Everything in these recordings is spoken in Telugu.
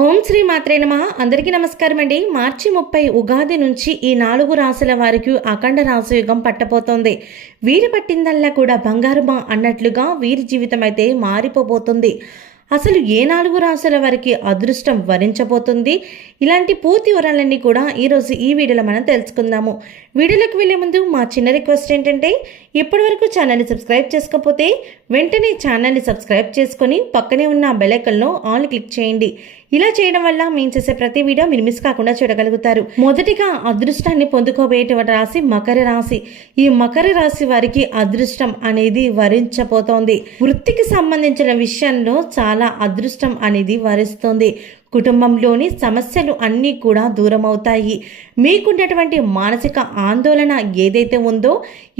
ఓం శ్రీ మాత్రే నమః. అందరికీ నమస్కారం అండి. మార్చి 30 ఉగాది నుంచి ఈ 4 రాశుల వారికి అఖండ రాశియుగం పట్టబోతోంది. వీరి పట్టిందల్లా కూడా బంగారమా అన్నట్లుగా వీరి జీవితం అయితే మారిపోబోతుంది. అసలు ఏ 4 రాశుల వారికి అదృష్టం వరించబోతుంది, ఇలాంటి పూర్తి వివరాలన్నీ కూడా ఈరోజు ఈ వీడియోలో మనం తెలుసుకుందాము. వీడియోలోకి వెళ్ళే ముందు మా చిన్న రిక్వెస్ట్ ఏంటంటే, ఇప్పటివరకు ఛానల్ని సబ్స్క్రైబ్ చేసుకోకపోతే వెంటనే ఛానల్ని సబ్స్క్రైబ్ చేసుకొని పక్కనే ఉన్న బెల్ ఐకాన్లో ఆల్ క్లిక్ చేయండి. ఇలా చేయడం వల్ల మేము చేసే ప్రతి వీడియో మీరు మిస్ కాకుండా చూడగలుగుతారు. మొదటిగా అదృష్టాన్ని పొందుకోబోయేటువంటి రాశి మకర రాశి. ఈ మకర రాశి వారికి అదృష్టం అనేది వరించబోతోంది. వృత్తికి సంబంధించిన విషయంలో చాలా అదృష్టం అనేది వరిస్తుంది. కుటుంబంలోని సమస్యలు అన్నీ కూడా దూరం అవుతాయి. మీకున్నటువంటి మానసిక ఆందోళన ఏదైతే ఉందో,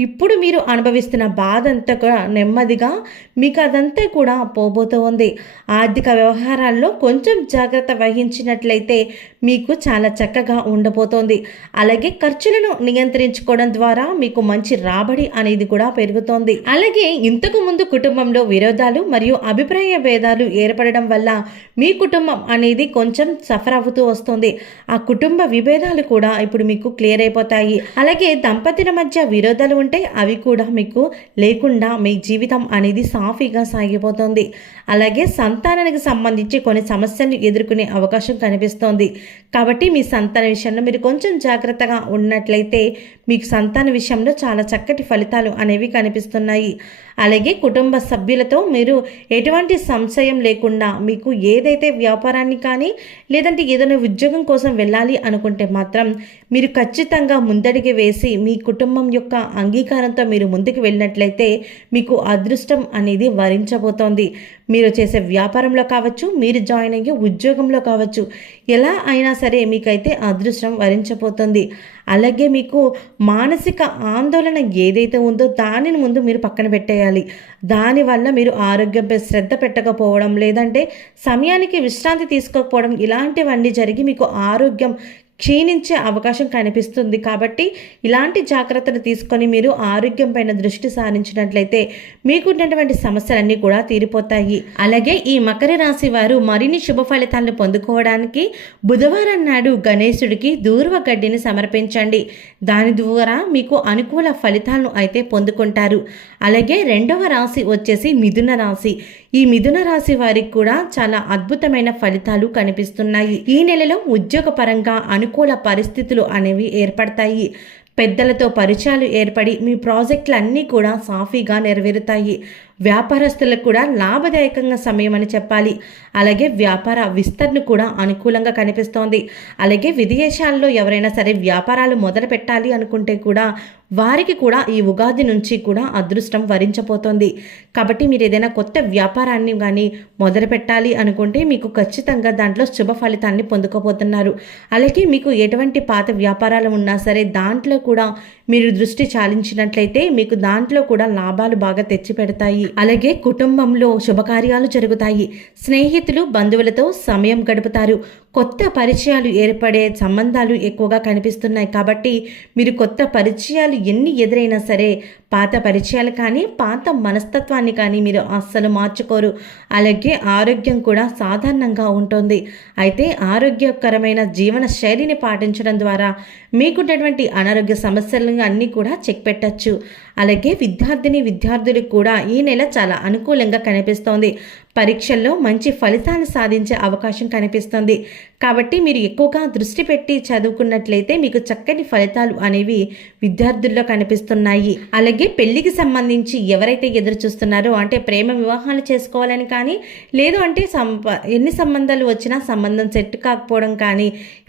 ఇప్పుడు మీరు అనుభవిస్తున్న బాధ అంతా కూడా నెమ్మదిగా మీకు అదంతా కూడా పోబోతూ ఉంది. ఆర్థిక వ్యవహారాల్లో కొంచెం జాగ్రత్త వహించినట్లయితే మీకు చాలా చక్కగా ఉండబోతోంది. అలాగే ఖర్చులను నియంత్రించుకోవడం ద్వారా మీకు మంచి రాబడి అనేది కూడా పెరుగుతోంది. అలాగే ఇంతకు ముందు కుటుంబంలో విరోధాలు మరియు అభిప్రాయ భేదాలు ఏర్పడడం వల్ల మీ కుటుంబం అనేది కొంచెం సఫర్ అవుతూ వస్తుంది. ఆ కుటుంబ విభేదాలు కూడా ఇప్పుడు మీకు క్లియర్ అయిపోతాయి. అలాగే దంపతుల మధ్య విరోధాలు ఉంటే అవి కూడా మీకు లేకుండా మీ జీవితం అనేది సాఫీగా సాగిపోతుంది. అలాగే సంతానానికి సంబంధించి కొన్ని సమస్యలు ఎదుర్కొనే అవకాశం కనిపిస్తోంది. కాబట్టి మీ సంతాన విషయంలో మీరు కొంచెం జాగ్రత్తగా ఉన్నట్లయితే మీకు సంతాన విషయంలో చాలా చక్కటి ఫలితాలు అనేవి కనిపిస్తున్నాయి. అలాగే కుటుంబ సభ్యులతో మీరు ఎటువంటి సంశయం లేకుండా మీకు ఏదైతే వ్యాపారాన్ని కానీ లేదంటే ఏదైనా ఉద్యోగం కోసం వెళ్ళాలి అనుకుంటే మాత్రం మీరు ఖచ్చితంగా ముందడిగి వేసి మీ కుటుంబం యొక్క అంగీకారంతో మీరు ముందుకు వెళ్ళినట్లయితే మీకు అదృష్టం అనేది వరించబోతోంది. మీరు చేసే వ్యాపారంలో కావచ్చు, మీరు జాయిన్ అయ్యే ఉద్యోగంలో కావచ్చు, ఎలా అయినా సరే మీకైతే అదృష్టం వరించబోతుంది. అలాగే మీకు మానసిక ఆందోళన ఏదైతే ఉందో దానిని ముందు మీరు పక్కన పెట్టేయాలి. దానివల్ల మీరు ఆరోగ్యంపై శ్రద్ధ పెట్టకపోవడం, లేదంటే సమయానికి విశ్రాంతి తీసుకోకపోవడం, ఇలాంటివన్నీ జరిగి మీకు ఆరోగ్యం క్షీణించే అవకాశం కనిపిస్తుంది. కాబట్టి ఇలాంటి జాగ్రత్తలు తీసుకొని మీరు ఆరోగ్యం పైన దృష్టి సారించినట్లయితే మీకున్నటువంటి సమస్యలన్నీ కూడా తీరిపోతాయి. అలాగే ఈ మకర రాశి వారు మరిన్ని శుభ ఫలితాలను పొందుకోవడానికి బుధవారం నాడు గణేశుడికి దూర్వ గడ్డిని సమర్పించండి. దాని ద్వారా మీకు అనుకూల ఫలితాలను అయితే పొందుకుంటారు. అలాగే రెండవ రాశి వచ్చేసి మిథున రాశి. ఈ మిథున రాశి వారికి కూడా చాలా అద్భుతమైన ఫలితాలు కనిపిస్తున్నాయి. ఈ నెలలో ఉద్యోగపరంగా అనుకూల పరిస్థితులు అనేవి ఏర్పడతాయి. పెద్దలతో పరిచయాలు ఏర్పడి మీ ప్రాజెక్టులు అన్నీ కూడా సాఫీగా నెరవేరుతాయి. వ్యాపారస్తులకు కూడా లాభదాయకంగా సమయం అని చెప్పాలి. అలాగే వ్యాపార విస్తరణ కూడా అనుకూలంగా కనిపిస్తోంది. అలాగే విదేశాల్లో ఎవరైనా సరే వ్యాపారాలు మొదలు పెట్టాలి అనుకుంటే కూడా వారికి కూడా ఈ ఉగాది నుంచి కూడా అదృష్టం వరించబోతోంది. కాబట్టి మీరు ఏదైనా కొత్త వ్యాపారాన్ని కానీ మొదలు పెట్టాలి అనుకుంటే మీకు ఖచ్చితంగా దాంట్లో శుభ ఫలితాన్ని పొందుకోబోతున్నారు. అలాగే మీకు ఎటువంటి పాత వ్యాపారాలు ఉన్నా సరే దాంట్లో కూడా మీరు దృష్టి చాలించినట్లయితే మీకు దాంట్లో కూడా లాభాలు బాగా తెచ్చి పెడతాయి. అలాగే కుటుంబంలో శుభకార్యాలు జరుగుతాయి. స్నేహితులు బంధువులతో సమయం గడుపుతారు. కొత్త పరిచయాలు ఏర్పడే సంబంధాలు ఎక్కువగా కనిపిస్తున్నాయి. కాబట్టి మీరు కొత్త పరిచయాలు ఎన్ని ఎదురైనా సరే పాత పరిచయాలు కానీ పాత మనస్తత్వాన్ని కానీ మీరు అస్సలు మార్చుకోరు. అలాగే ఆరోగ్యం కూడా సాధారణంగా ఉంటుంది. అయితే ఆరోగ్యకరమైన జీవన శైలిని పాటించడం ద్వారా మీకున్నటువంటి అనారోగ్య సమస్యలను అన్నీ కూడా చెక్ పెట్టచ్చు. అలాగే విద్యార్థులకు కూడా ఈ నెల చాలా అనుకూలంగా కనిపిస్తోంది. పరీక్షల్లో మంచి ఫలితాలు సాధించే అవకాశం కనిపిస్తుంది. కాబట్టి మీరు ఎక్కువగా దృష్టి పెట్టి చదువుకున్నట్లయితే మీకు చక్కటి ఫలితాలు అనేవి విద్యార్థుల్లో కనిపిస్తున్నాయి. అలాగే పెళ్లికి సంబంధించి ఎవరైతే ఎదురు చూస్తున్నారో, అంటే ప్రేమ వివాహాలు చేసుకోవాలని కానీ లేదు అంటే ఎన్ని సంబంధాలు వచ్చినా సంబంధం సెట్ కాకపోవడం కానీ,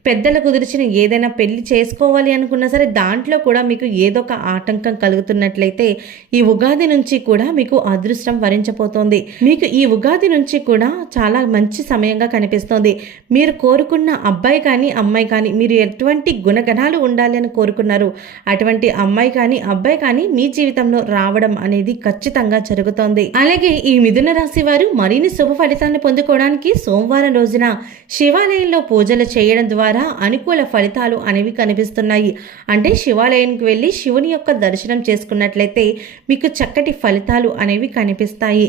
పెద్దలు కుదిర్చిన ఏదైనా పెళ్లి చేసుకోవాలి అనుకున్నా సరే దాంట్లో కూడా మీకు ఏదో ఒక ఆటంకం కలుగుతున్నట్లయితే ఈ ఉగాది నుంచి కూడా మీకు అదృష్టం వరించబోతోంది. మీకు ఈ ఉగాది నుంచి కూడా చాలా మంచి సమయంగా కనిపిస్తోంది. మీరు కోరుకున్న అబ్బాయి కానీ అమ్మాయి కానీ, మీరు ఎటువంటి గుణగణాలు ఉండాలి అని కోరుకున్నారు అటువంటి అమ్మాయి కానీ అబ్బాయి కానీ మీ జీవితంలో రావడం అనేది ఖచ్చితంగా జరుగుతోంది. అలాగే ఈ మిథున రాశి వారు మరిన్ని శుభ ఫలితాన్ని పొందుకోవడానికి సోమవారం రోజున శివాలయంలో పూజలు చేయడం ద్వారా ద్వారా అనుకూల ఫలితాలు అనేవి కనిపిస్తున్నాయి. అంటే శివాలయానికి వెళ్ళి శివుని యొక్క దర్శనం చేసుకున్నట్లయితే మీకు చక్కటి ఫలితాలు అనేవి కనిపిస్తాయి.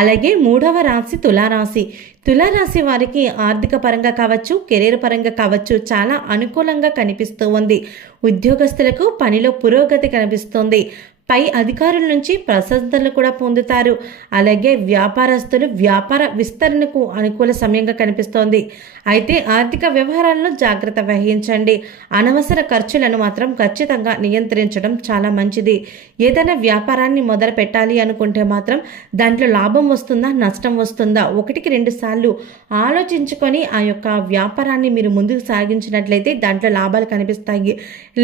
అలాగే 3వ రాశి తులారాశి. తులారాశి వారికి ఆర్థిక పరంగా కావచ్చు, కెరీర్ పరంగా కావచ్చు చాలా అనుకూలంగా కనిపిస్తూ ఉంది. ఉద్యోగస్తులకు పనిలో పురోగతి కనిపిస్తుంది. పై అధికారుల నుంచి ప్రశంసలు కూడా పొందుతారు. అలాగే వ్యాపారస్తులు వ్యాపార విస్తరణకు అనుకూల సమయంగా కనిపిస్తోంది. అయితే ఆర్థిక వ్యవహారాలను జాగ్రత్త వహించండి. అనవసర ఖర్చులను మాత్రం ఖచ్చితంగా నియంత్రించడం చాలా మంచిది. ఏదైనా వ్యాపారాన్ని మొదలు పెట్టాలి అనుకుంటే మాత్రం దాంట్లో లాభం వస్తుందా, నష్టం వస్తుందా, 1-2 సార్లు ఆలోచించుకొని ఆ యొక్క వ్యాపారాన్ని మీరు ముందుకు సాగించినట్లయితే దాంట్లో లాభాలు కనిపిస్తాయి.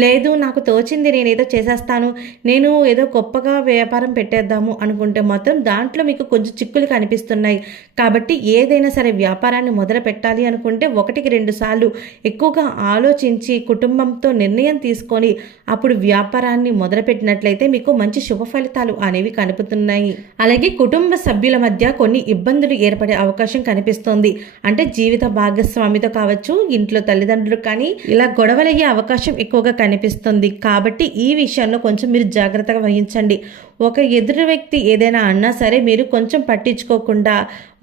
లేదు నాకు తోచింది నేనేదో చేసేస్తాను, నేను ఏదో గొప్పగా వ్యాపారం పెట్టేద్దాము అనుకుంటే మాత్రం దాంట్లో మీకు కొంచెం చిక్కులు కనిపిస్తున్నాయి. కాబట్టి ఏదైనా సరే వ్యాపారాన్ని మొదలు పెట్టాలి అనుకుంటే 1-2 సార్లు ఎక్కువగా ఆలోచించి కుటుంబంతో నిర్ణయం తీసుకొని అప్పుడు వ్యాపారాన్ని మొదలుపెట్టినట్లయితే మీకు మంచి శుభ ఫలితాలు అనేవి కనిపిస్తున్నాయి. అలాగే కుటుంబ సభ్యుల మధ్య కొన్ని ఇబ్బందులు ఏర్పడే అవకాశం కనిపిస్తోంది. అంటే జీవిత భాగస్వామితో కావచ్చు, ఇంట్లో తల్లిదండ్రులు కానీ ఇలా గొడవలయ్యే అవకాశం ఎక్కువగా కనిపిస్తుంది. కాబట్టి ఈ విషయంలో కొంచెం మీరు జాగ్రత్తగా వహించండి. ఒక ఎదురు వ్యక్తి ఏదైనా అన్నా సరే మీరు కొంచెం పట్టించుకోకుండా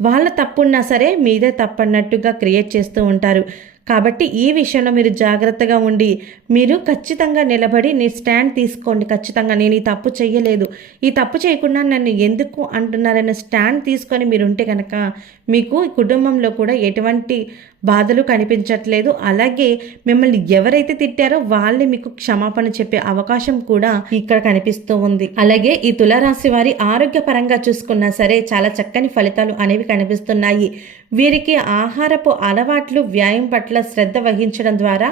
వాళ్ళ తప్పున్నా సరే మీదే తప్పన్నట్టుగా క్రియేట్ చేస్తూ ఉంటారు. కాబట్టి ఈ విషయంలో మీరు జాగ్రత్తగా ఉండి మీరు ఖచ్చితంగా నిలబడి స్టాండ్ తీసుకోండి. ఖచ్చితంగా నేను ఈ తప్పు చేయలేదు, ఈ తప్పు చేయకుండా నన్ను ఎందుకు అంటున్నారనే స్టాండ్ తీసుకొని మీరు ఉంటే కనుక మీకు కుటుంబంలో కూడా ఎటువంటి బాధలు కనిపించట్లేదు. అలాగే మిమ్మల్ని ఎవరైతే తిట్టారో వాళ్ళే మీకు క్షమాపణ చెప్పే అవకాశం కూడా ఇక్కడ కనిపిస్తూ ఉంది. అలాగే ఈ తులారాశి వారి ఆరోగ్యపరంగా చూసుకున్నా సరే చాలా చక్కని ఫలితాలు అనేవి కనిపిస్తున్నాయి. వీరికి ఆహారపు అలవాట్లు, వ్యాయామం పట్ల శ్రద్ధ వహించడం ద్వారా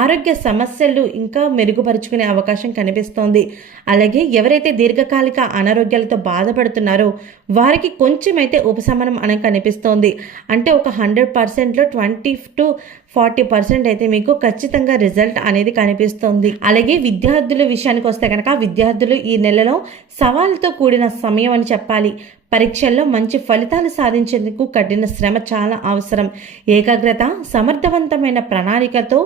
ఆరోగ్య సమస్యలు ఇంకా మెరుగుపరుచుకునే అవకాశం కనిపిస్తోంది. అలాగే ఎవరైతే దీర్ఘకాలిక అనారోగ్యాలతో బాధపడుతున్నారో వారికి కొంచెమైతే ఉపశమనం అనేది కనిపిస్తోంది. అంటే ఒక 100%లో 20-40% అయితే మీకు ఖచ్చితంగా రిజల్ట్ అనేది కనిపిస్తుంది. అలాగే విద్యార్థుల విషయానికి వస్తే కనుక విద్యార్థులు ఈ నెలలో సవాలుతో కూడిన సమయం అని చెప్పాలి. పరీక్షల్లో మంచి ఫలితాలు సాధించేందుకు కఠిన శ్రమ చాలా అవసరం. ఏకాగ్రత, సమర్థవంతమైన ప్రణాళికతో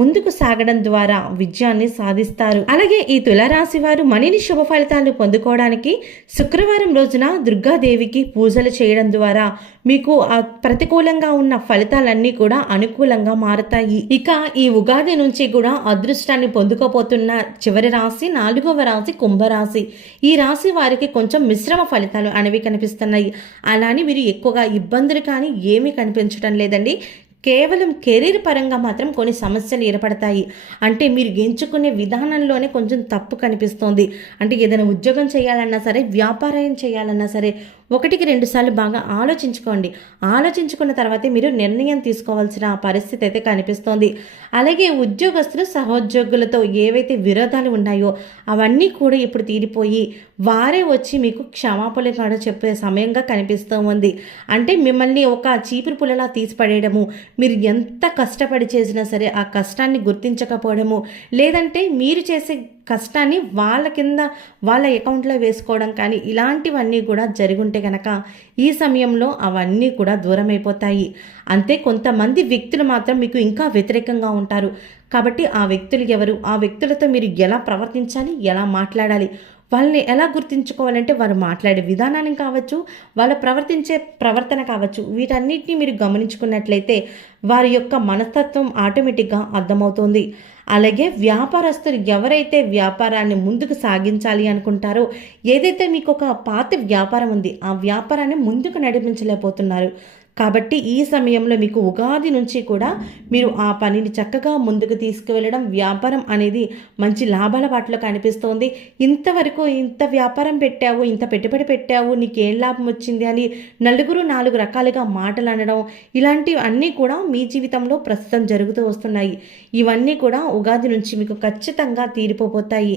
ముందుకు సాగడం ద్వారా విజయాన్ని సాధిస్తారు. అలాగే ఈ తులారాశి వారు మరిన్ని శుభ ఫలితాలు పొందుకోవడానికి శుక్రవారం రోజున దుర్గాదేవికి పూజలు చేయడం ద్వారా మీకు ఆ ప్రతికూలంగా ఉన్న ఫలితాలన్నీ కూడా అనుకూలంగా మారుతాయి. ఇక ఈ ఉగాది నుంచి కూడా అదృష్టాన్ని పొందుకోపోతున్న చివరి రాశి 4వ రాశి కుంభరాశి. ఈ రాశి వారికి కొంచెం మిశ్రమ ఫలితాలు అనేవి కనిపిస్తున్నాయి. అలానే మీరు ఎక్కువగా ఇబ్బందులు కానీ ఏమీ కనిపించడం లేదండి. కేవలం కెరీర్ పరంగా మాత్రం కొన్ని సమస్యలు ఏర్పడతాయి. అంటే మీరు ఎంచుకునే విధానంలోనే కొంచెం తప్పు కనిపిస్తోంది. అంటే ఏదైనా ఉద్యోగం చేయాలన్నా సరే, వ్యాపారం చేయాలన్నా సరే 1-2 సార్లు బాగా ఆలోచించుకోండి. ఆలోచించుకున్న తర్వాతే మీరు నిర్ణయం తీసుకోవాల్సిన పరిస్థితి అయితే కనిపిస్తోంది. అలాగే ఉద్యోగస్తులు సహోద్యోగులతో ఏవైతే విరోధాలు ఉన్నాయో అవన్నీ కూడా ఇప్పుడు తీరిపోయి వారే వచ్చి మీకు క్షమాపణలు కూడా చెప్పే సమయంగా కనిపిస్తూ ఉంది. అంటే మిమ్మల్ని ఒక చీపురు పుల్లలా తీసిపడేయడము, మీరు ఎంత కష్టపడి చేసినా సరే ఆ కష్టాన్ని గుర్తించకపోవడము, లేదంటే మీరు చేసే కష్టాన్ని వాళ్ళ కింద వాళ్ళ అకౌంట్లో వేసుకోవడం కానీ ఇలాంటివన్నీ కూడా జరుగుంటే కనుక ఈ సమయంలో అవన్నీ కూడా దూరం అయిపోతాయి. అంతే, కొంతమంది వ్యక్తులు మాత్రం మీకు ఇంకా వ్యతిరేకంగా ఉంటారు. కాబట్టి ఆ వ్యక్తులు ఎవరు, ఆ వ్యక్తులతో మీరు ఎలా ప్రవర్తించాలి, ఎలా మాట్లాడాలి, వాళ్ళని ఎలా గుర్తించుకోవాలంటే వారు మాట్లాడే విధానాన్ని కావచ్చు, వాళ్ళ ప్రవర్తించే ప్రవర్తన కావచ్చు, వీటన్నిటిని మీరు గమనించుకున్నట్లయితే వారి యొక్క మనస్తత్వం ఆటోమేటిక్గా అర్థమవుతుంది. అలాగే వ్యాపారస్తులు ఎవరైతే వ్యాపారాన్ని ముందుకు సాగించాలి అనుకుంటారో, ఏదైతే మీకు ఒక పాత వ్యాపారం ఉంది ఆ వ్యాపారాన్ని ముందుకు నడిపించలేకపోతున్నారు. కాబట్టి ఈ సమయంలో మీకు ఉగాది నుంచి కూడా మీరు ఆ పనిని చక్కగా ముందుకు తీసుకువెళ్ళడం, వ్యాపారం అనేది మంచి లాభాల బాటలో కనిపిస్తోంది. ఇంతవరకు ఇంత వ్యాపారం పెట్టావు, ఇంత పెట్టుబడి పెట్టావు, నీకేం లాభం వచ్చింది అని నలుగురు 4 రకాలుగా మాటలు అనడం, ఇలాంటివి అన్నీ కూడా మీ జీవితంలో ప్రస్తుతం జరుగుతూ వస్తున్నాయి. ఇవన్నీ కూడా ఉగాది నుంచి మీకు ఖచ్చితంగా తీరిపోతాయి.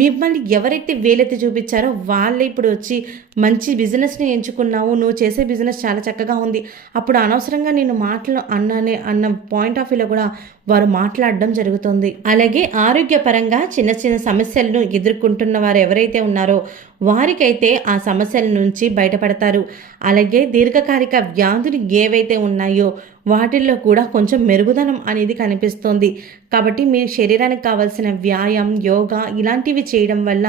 మిమ్మల్ని ఎవరైతే వేలెత్తి చూపించారో వాళ్ళే ఇప్పుడు వచ్చి మంచి బిజినెస్ని ఎంచుకున్నావు, నువ్వు చేసే బిజినెస్ చాలా చక్కగా ఉంది, అప్పుడు అనవసరంగా నేను మాటలు అన్నానే అన్న పాయింట్ ఆఫ్ వ్యూలో కూడా వారు మాట్లాడడం జరుగుతుంది. అలాగే ఆరోగ్యపరంగా చిన్న చిన్న సమస్యలను ఎదుర్కొంటున్న వారు ఎవరైతే ఉన్నారో వారికైతే ఆ సమస్యల నుంచి బయటపడతారు. అలాగే దీర్ఘకాలిక వ్యాధులు ఏవైతే ఉన్నాయో వాటిల్లో కూడా కొంచెం మెరుగుదనం అనేది కనిపిస్తుంది. కాబట్టి మీ శరీరానికి కావాల్సిన వ్యాయామం, యోగా ఇలాంటివి చేయడం వల్ల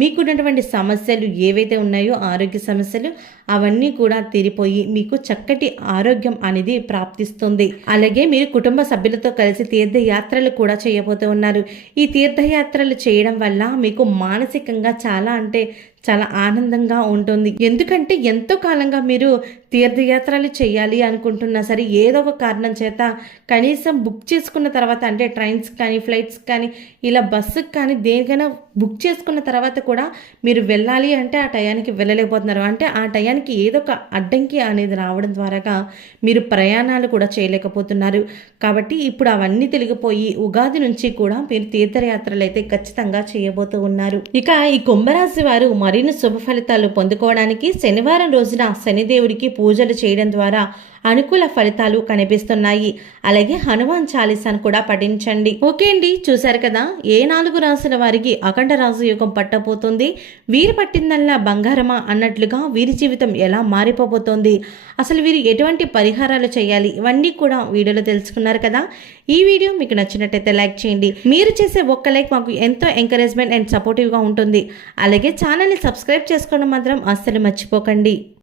మీకున్నటువంటి సమస్యలు ఏవైతే ఉన్నాయో ఆరోగ్య సమస్యలు అవన్నీ కూడా తీరిపోయి మీకు చక్కటి ఆరోగ్యం అనేది ప్రాప్తిస్తుంది. అలాగే మీరు కుటుంబ సభ్యులతో కలిసి తీర్థయాత్రలు కూడా చేయబోతూ ఉన్నారు. ఈ తీర్థయాత్రలు చేయడం వల్ల మీకు మానసికంగా చాలా ఆనందంగా ఉంటుంది. ఎందుకంటే ఎంతో కాలంగా మీరు తీర్థయాత్రలు చేయాలి అనుకుంటున్నా సరే ఏదో ఒక కారణం చేత కనీసం బుక్ చేసుకున్న తర్వాత, అంటే ట్రైన్స్ కానీ ఫ్లైట్స్ కానీ ఇలా బస్సుకు కానీ దేనికైనా బుక్ చేసుకున్న తర్వాత కూడా మీరు వెళ్ళాలి అంటే ఆ టయానికి వెళ్ళలేకపోతున్నారు. అంటే ఆ టయానికి ఏదో ఒక అడ్డంకి అనేది రావడం ద్వారాగా మీరు ప్రయాణాలు కూడా చేయలేకపోతున్నారు. కాబట్టి ఇప్పుడు అవన్నీ తొలగిపోయి ఉగాది నుంచి కూడా మీరు తీర్థయాత్రలు అయితే ఖచ్చితంగా చేయబోతూ ఉన్నారు. ఇక ఈ కుంభరాశి వారు మరిన్ని శుభ ఫలితాలు పొందుకోవడానికి శనివారం రోజున శనిదేవుడికి పూజలు చేయడం ద్వారా అనుకూల ఫలితాలు కనిపిస్తున్నాయి. అలాగే హనుమాన్ చాలీసాను కూడా పఠించండి. ఓకే అండి, చూశారు కదా ఏ 4 రాశుల వారికి అఖండ రాజయోగం పట్టబోతుంది, వీరు పట్టిందల్లా బంగారమా అన్నట్లుగా వీరి జీవితం ఎలా మారిపోబోతోంది, అసలు వీరు ఎటువంటి పరిహారాలు చేయాలి, ఇవన్నీ కూడా వీడియోలో తెలుసుకున్నారు కదా. ఈ వీడియో మీకు నచ్చినట్టయితే లైక్ చేయండి. మీరు చేసే ఒక్క లైక్ మాకు ఎంతో ఎంకరేజ్మెంట్ అండ్ సపోర్టివ్గా ఉంటుంది. అలాగే ఛానల్ని సబ్స్క్రైబ్ చేసుకోవడం మాత్రం అస్సలు మర్చిపోకండి.